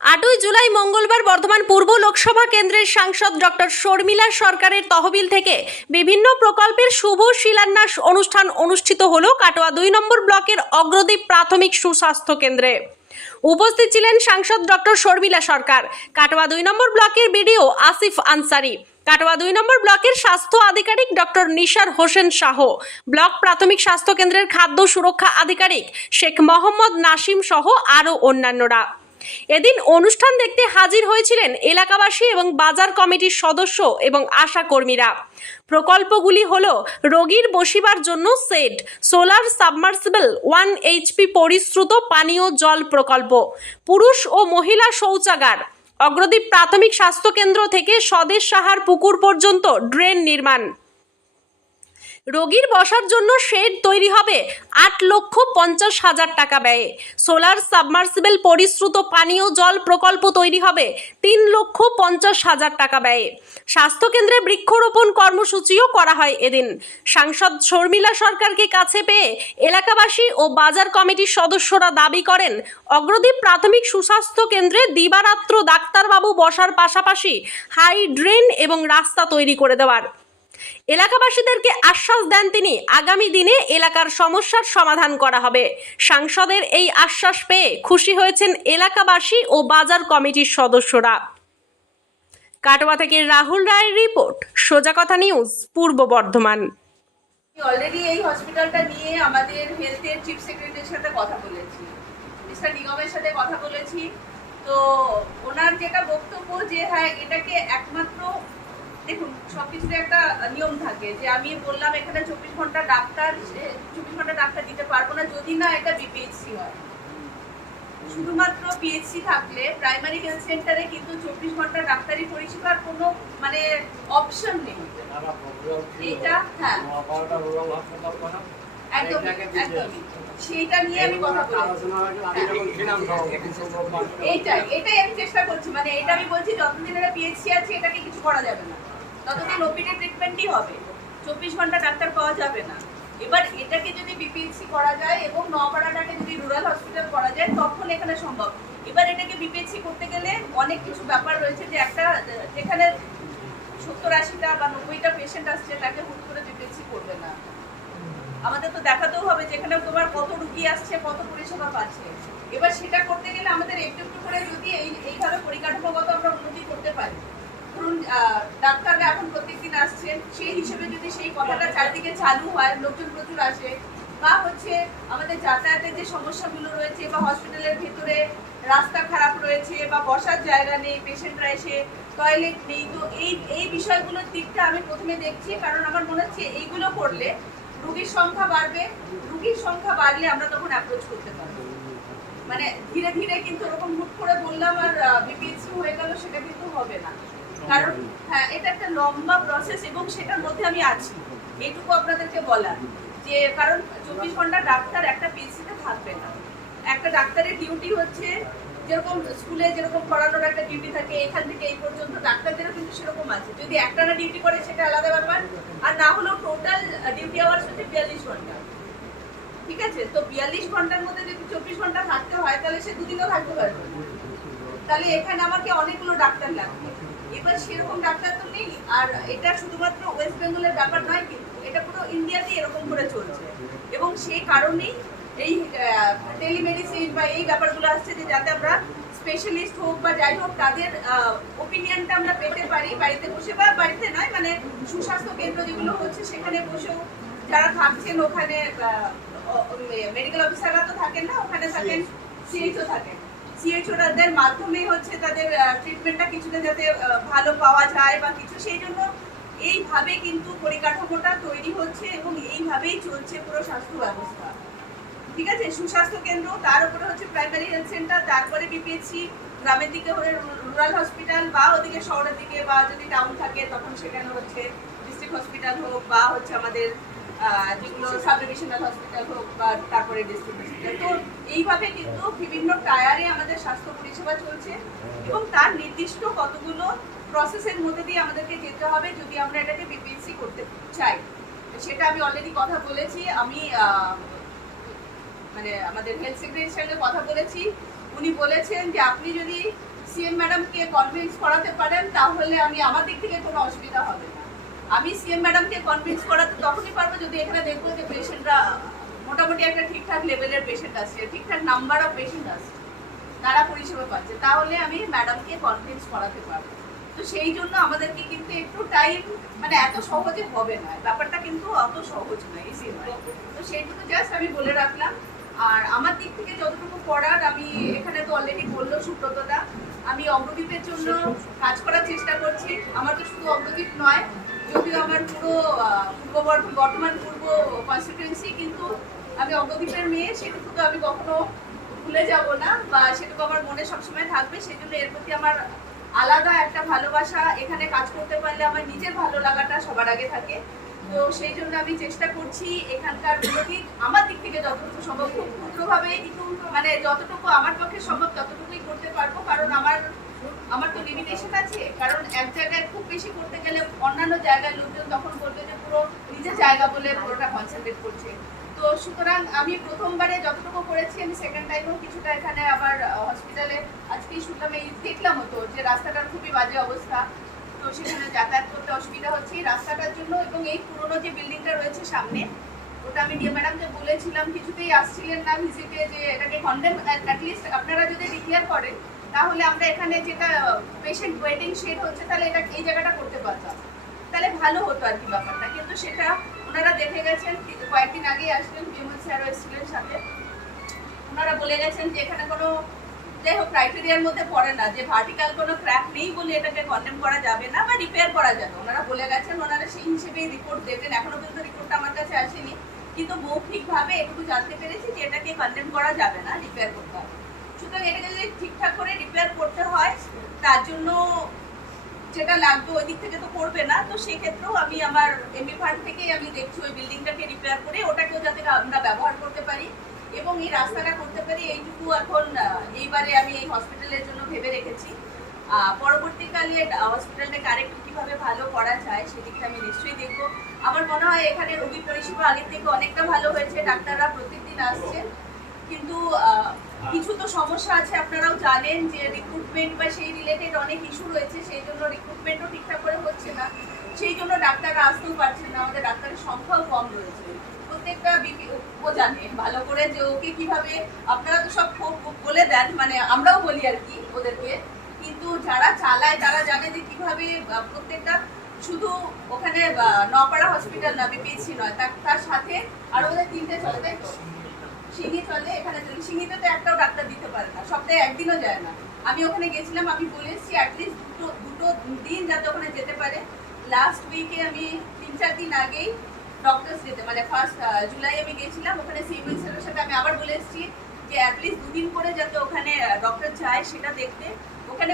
8 জুলাই মঙ্গলবার বর্ধমান পূর্ব লোকসভা কেন্দ্রের সাংসদ ডক্টর শর্মিলা সরকারের তহবিল থেকে বিভিন্ন প্রকল্পের শুভ শিলান্যাস অনুষ্ঠান অনুষ্ঠিত হল কাটোয়া 2 নম্বর ব্লকের অগ্রদীপ প্রাথমিক সুস্বাস্থ্য কেন্দ্রে। উপস্থিত ছিলেন সাংসদ ডক্টর শর্মিলা সরকার, কাটোয়া 2 নম্বর ব্লকের বিডিও আসিফ আনসারি, কাটোয়া 2 নম্বর ব্লকের স্বাস্থ্য আধিকারিক ডক্টর নিশার হোসেন শাহ, ব্লক প্রাথমিক স্বাস্থ্য কেন্দ্রের খাদ্য সুরক্ষা আধিকারিক শেখ মোহাম্মদ নাসিম সহ আরও অন্যান্যরা। এদিন অনুষ্ঠান দেখতে হাজির হয়েছিলেন এলাকাবাসী এবং বাজার কমিটির সদস্য এবং আশা কর্মীরা। প্রকল্পগুলি হল রোগীর বসিবার জন্য সেট, সোলার সাবমার্সিবল 1 HP পরিশ্রুত পানীয় জল প্রকল্প, পুরুষ ও মহিলা শৌচাগার, অগ্রদীপ প্রাথমিক স্বাস্থ্য কেন্দ্র থেকে স্বদেশ সাহার পুকুর পর্যন্ত ড্রেন নির্মাণ, রোগীর বসার জন্য শেড তৈরি হবে 8,50,000 টাকা ব্যয়ে, সোলার সাবমার্সিবল পরিশ্রুত পানীয় জল প্রকল্প তৈরি হবে 3,50,000 টাকা ব্যয়ে। স্বাস্থ্যকেন্দ্রে বৃক্ষরোপণ কর্মসূচিও করা হয়। এদিন সাংসদ শর্মিলা সরকারকে কাছে পেয়ে এলাকাবাসী ও বাজার কমিটির সদস্যরা দাবি করেন অগ্রদীপ প্রাথমিক সুস্বাস্থ্য কেন্দ্রে দিবারাত্র ডাক্তারবাবু বসার পাশাপাশি হাই ড্রেন এবং রাস্তা তৈরি করে দেওয়ার। এলাকাবাসীদেরকে আশ্বাস দেন তিনি, আগামী দিনে এলাকার সমস্যার সমাধান করা হবে। সাংসদের এই আশ্বাস পেয়ে খুশি হয়েছেন এলাকাবাসী ও বাজার কমিটির সদস্যরা। কাটোয়া থেকে রাহুল রায়ের রিপোর্ট, সোজা কথা নিউজ, পূর্ব বর্ধমান। অলরেডি এই হসপিটালটা নিয়ে আমাদের হেলথের চিফ সেক্রেটারির সাথে কথা বলেছি, মিস্টার নিগমের সাথে কথা বলেছি। তো ওনার যেটা বক্তব্য যে হ্যাঁ এটাকে একমাত্র দেখুন সবকিছুর একটা নিয়ম থাকে, যে আমি বললাম এখানে 24 ঘন্টা ডাক্তার দিতে পারবো না যদি না এটা বিপিএইচসি হয়। শুধুমাত্র পিএইচসি থাকলে প্রাইমারি হেলথ সেন্টারে কিন্তু 24 ঘন্টা ডাক্তারি পরিষেবার কোনো মানে অপশন নেই। এটা হ্যাঁ একদম সেটা নিয়ে আমি কথা বলছি। এটাই আমি চেষ্টা করছি, মানে এটা আমি বলছি যতদিন এটা পিএইচসি আছে এটাকে কিছু করা যাবে না, ততদিন ওপিডি ট্রিটমেন্টই হবে, 24 ঘন্টা ডাক্তার পাওয়া যাবে না। এবার এটাকে যদি বিপিএইচসি করা যায় এবং নওপাড়াটাকে যদি রুরাল হসপিটাল করা যায় তখন এখানে সম্ভব। এবার এটাকে বিপিএইচসি করতে গেলে অনেক কিছু ব্যাপার রয়েছে, যে একটা যেখানে 70-80টা বা 90টা পেশেন্ট আসছে তাকে হুট করে বিপিএইচসি করবে না। আমাদের তো দেখাতেও হবে যেখানে তোমার কত রুগী আসছে, কত পরিষেবা পাচ্ছে। এবার সেটা করতে গেলে আমাদের একটু একটু করে যদি এইভাবে পরিকাঠামোগত আমরা উন্নতি করতে পারি, ধরুন ডাক্তাররা এখন প্রত্যেকদিন আসছেন, সেই হিসেবে যদি সেই কথাটা চারিদিকে চালু হয়, লোকজন প্রচুর আসে, বা হচ্ছে আমাদের যাতায়াতের যে সমস্যাগুলো রয়েছে বা হসপিটালের ভেতরে রাস্তা খারাপ রয়েছে বা বসার জায়গা নেই, পেশেন্টরা এসে টয়লেট নেই, তো এই বিষয়গুলোর দিকটা আমি প্রথমে দেখছি। কারণ আমার মনে হচ্ছে এইগুলো করলে রোগীর সংখ্যা বাড়বে, রোগীর সংখ্যা বাড়লে আমরা তখন অ্যাপ্রোচ করতে পারবো। মানে ধীরে ধীরে কিন্তু ওরকম হুট করে বললাম আর বিপিএইচসি হয়ে গেল সেটা কিন্তু হবে না। কারণ হ্যাঁ এটা একটা লম্বা প্রসেস এবং সেটার মধ্যে আমি আছি, এইটুকু আপনাদেরকে বলার যে কারণ 24 ঘন্টা ডাক্তার একটা পিএইচসিতে থাকবে না। একটা ডাক্তারের ডিউটি হচ্ছে যেরকম স্কুলে যেরকম পড়ানোর একটা ডিউটি থাকে, এখান থেকে এই পর্যন্ত ডাক্তারদেরও কিন্তু সেরকম আছে। যদি একটানা ডিউটি করে সেটা আলাদা ব্যাপার, আর না হলেও টোটাল ডিউটি আওয়ার্স হচ্ছে 42 ঘন্টা। ঠিক আছে, তো 42 ঘন্টার মধ্যে যদি 24 ঘন্টা থাকতে হয় তাহলে সে দুদিনও থাকতে পারবে না। তাহলে এখানে আমাকে অনেকগুলো ডাক্তার লাগবে। এবার সেরকম ডাক্তার তো নেই। আর এটা শুধুমাত্র ওয়েস্ট বেঙ্গলের ব্যাপার নয়, কিন্তু এটা পুরো ইন্ডিয়াতেই এরকম করে চলছে এবং সেই কারণেই এই টেলিমেডিসিন বা এই ব্যাপারগুলো আসছে, যে যাতে আমরা স্পেশালিস্ট হোক বা যাই হোক তাদের ওপিনিয়নটা আমরা পেতে পারি বাড়িতে বসে, বা বাড়িতে নয় মানে সুস্বাস্থ্য কেন্দ্র যেগুলো হচ্ছে সেখানে বসেও যারা থাকছেন, ওখানে মেডিকেল অফিসাররা তো থাকেন না, ওখানে থাকেন সিএইচও থাকেন, সিএইচওদের মাধ্যমে হচ্ছে তাদের ট্রিটমেন্টটা কিছুটা যাতে ভালো পাওয়া যায় বা কিছু, সেই জন্য এইভাবে কিন্তু পরিকাঠামোটা তৈরি হচ্ছে এবং এইভাবেই চলছে পুরো স্বাস্থ্য ব্যবস্থা। ঠিক আছে, সুস্বাস্থ্য কেন্দ্র, তার উপরে হচ্ছে প্রাইমারি হেলথ সেন্টার, তারপরে বিপিএইচসি, গ্রামের দিকে হলে রুরাল হসপিটাল, বা ওদিকে শহরের দিকে বা যদি টাউন থাকে তখন সেখানে হচ্ছে ডিস্ট্রিক্ট হসপিটাল হোক বা হচ্ছে আমাদের যেগুলো সাব ডিভিশনাল হসপিটাল হোক বা তারপরে ডিস্ট্রিক্ট হসপিটাল। তো এইভাবে কিন্তু বিভিন্ন টায়ারে আমাদের স্বাস্থ্য পরিষেবা চলছে এবং তার নির্দিষ্ট কতগুলো প্রসেসের মধ্যে দিয়ে আমাদেরকে যেতে হবে যদি আমরা এটাকে বিপিএইচসি করতে চাই। সেটা আমি অলরেডি কথা বলেছি, আমি মানে আমাদের হেলথ সেক্রেটারির সঙ্গে কথা বলেছি উনি বলেছেন যে আপনি যদি সিএম ম্যাডামকে কনভিন্স করাতে পারেন তাহলে আমার দিক থেকে কোনো অসুবিধা হবে না। আমি সিএম ম্যাডামকে কনভিন্স করাতে তখনই পারবো যদি এখানে দেখবো যে পেশেন্টরা মোটামুটি একটা ঠিকঠাক লেভেলের পেশেন্ট আসছে, ঠিকঠাক নাম্বার অফ পেশেন্ট আসছে, তারা পরিষেবা পাচ্ছে, তাহলে আমি ম্যাডামকে কনভিন্স করাতে পারবো। তো সেই জন্য আমাদেরকে কিন্তু একটু টাইম, মানে এত সহজে হবে না, ব্যাপারটা কিন্তু অত সহজ নয়, ইজি নয়। তো সেইটুকু জাস্ট আমি বলে রাখলাম। আর আমার দিক থেকে যতটুকু করার, আমি এখানে তো অলরেডি বললো সুব্রতদা, আমি অগ্রদীপের জন্য কাজ করার চেষ্টা করছি। আমার তো শুধু অগ্রদীপ নয়, যদিও আমার পুরো বর্ধমান পূর্ব কনস্টিটিউয়েন্সি, কিন্তু আমি অগ্রদীপের মেয়ে, সেটুকু তো আমি কখনো ভুলে যাব না, বা সেটুকু আমার মনে সবসময় থাকবে। সেই জন্য এর প্রতি আমার আলাদা একটা ভালোবাসা। এখানে কাজ করতে পারলে আমার নিজের ভালো লাগাটা সবার আগে থাকে। তো সেই জন্য আমি চেষ্টা করছি এখানকার উন্নতি আমার দিক থেকে যতটুকু সম্ভব, খুব ক্ষুদ্রভাবে একটু, মানে যতটুকু আমার পক্ষে সম্ভব ততটুকুই করতে পারবো। কারণ আমার তো লিমিটেশন আছে। কারণ এক জায়গায় খুব বেশি করতে গেলে অন্যান্য জায়গায় লোকজন তখন বলবে যে পুরো নিজের জায়গা বলে পুরোটা কনসেন্ট্রেট করছে। তো সুতরাং আমি প্রথমবারে যতটুকু করেছি, আমি সেকেন্ড টাইমেও কিছুটা এখানে আবার হসপিটালে আজকেই শুনলাম, এই দেখলাম তো যে রাস্তাটার খুবই বাজে অবস্থা। তো সেখানে যাতায়াত করতে অসুবিধা হচ্ছে এই রাস্তাটার জন্য। এবং এই পুরোনো যে বিল্ডিংটা রয়েছে সামনে, ওটা আমি ডিএম ম্যাডামকে বলেছিলাম, কিছুতেই আসছিলেন না ভিজিটে, যে এটাকে কন্ডেম অ্যাটলিস্ট আপনারা যদি ডিক্লেয়ার করেন তাহলে আমরা এখানে যেটা পেশেন্ট ওয়েটিং শেড হচ্ছে, তাহলে এটা এই জায়গাটা করতে পারতাম, তাহলে ভালো হতো আর কি ব্যাপারটা। কিন্তু সেটা ওনারা দেখে গেছেন, কয়েকদিন আগেই আসলেন, বিমল স্যারও এসেছিলেন সাথে। ওনারা বলে গেছেন যে এখানে কোনো, যাই হোক, ক্রাইটেরিয়ার মধ্যে পড়ে না, যে ভার্টিক্যাল কোনো ক্র্যাক নেই বলে এটাকে কন্ডেম করা যাবে না বা রিপেয়ার করা যাবে। ওনারা বলে গেছেন, ওনারা সেই হিসেবেই রিপোর্ট দেবেন। এখনো পর্যন্ত রিপোর্টটা আমার কাছে আসেনি, কিন্তু মৌখিকভাবে এটুকু জানতে পেরেছি যে এটাকে কন্ডেম করা যাবে না, রিপেয়ার করতে হবে। সুতরাং এটাকে যদি ঠিকঠাক করে রিপেয়ার করতে হয়, তার জন্য যেটা লাগবে ওই দিক থেকে তো করবে না। তো সেই ক্ষেত্রেও আমি আমার এমবি ফান্ড থেকেই আমি দেখছি ওই বিল্ডিংটাকে রিপেয়ার করে ওটাকেও যাতে আমরা ব্যবহার করতে পারি এবং এই রাস্তাটা করতে পারি, এইটুকু এখন এইবারে আমি এই হসপিটালের জন্য ভেবে রেখেছি। পরবর্তীকালে হসপিটালটাকে আরেকটু কিভাবে ভালো করা যায় সেদিকটা আমি নিশ্চয়ই দেখবো। আমার মনে হয় এখানে রোগী পরিষেবা আগের থেকে অনেকটা ভালো হয়েছে, ডাক্তাররা প্রত্যেকদিন আসছেন। কিন্তু কিছু তো সমস্যা আছে, আপনারাও জানেন যে রিক্রুটমেন্ট বা সেই রিলেটেড অনেক ইস্যু রয়েছে, সেই জন্য রিক্রুটমেন্টও ঠিকঠাক করে হচ্ছে না, সেই জন্য ডাক্তাররা আসতেও পারছেন না, আমাদের ডাক্তারের সংখ্যাও কম রয়েছে। প্রত্যেকটা ও জানে ভালো করে যে ওকে কিভাবে, আপনারা তো সব বলে দেন, মানে আমরাও বলি আর কি ওদেরকে, কিন্তু যারা চালায় তারা জানে যে কিভাবে প্রত্যেকটা, শুধু ওখানে নপাড়া হসপিটাল না, বিপিএসসি নয়, তার সাথে আরো ওদের 3টে চলে, তাই তো? সিঙ্গি চলে, এখানে চলে। সিঙ্গিতে তো একটাও ডাক্তার দিতে পারে না, সপ্তাহে একদিনও যায় না। আমি ওখানে গেছিলাম, আমি বলে এসেছি অ্যাটলিস্ট দুটো দিন যাতে ওখানে যেতে পারে। লাস্ট উইকে আমি 3-4 দিন আগেই ডক্টরস ডেতে, মানে 1 জুলাই আমি গেছিলাম, ওখানে সিএমএল স্যারের সাথে আমি আবার বলে এসেছি যে অ্যাটলিস্ট 2 দিন করে যাতে ওখানে ডক্টর যায় সেটা দেখতে। ওখানে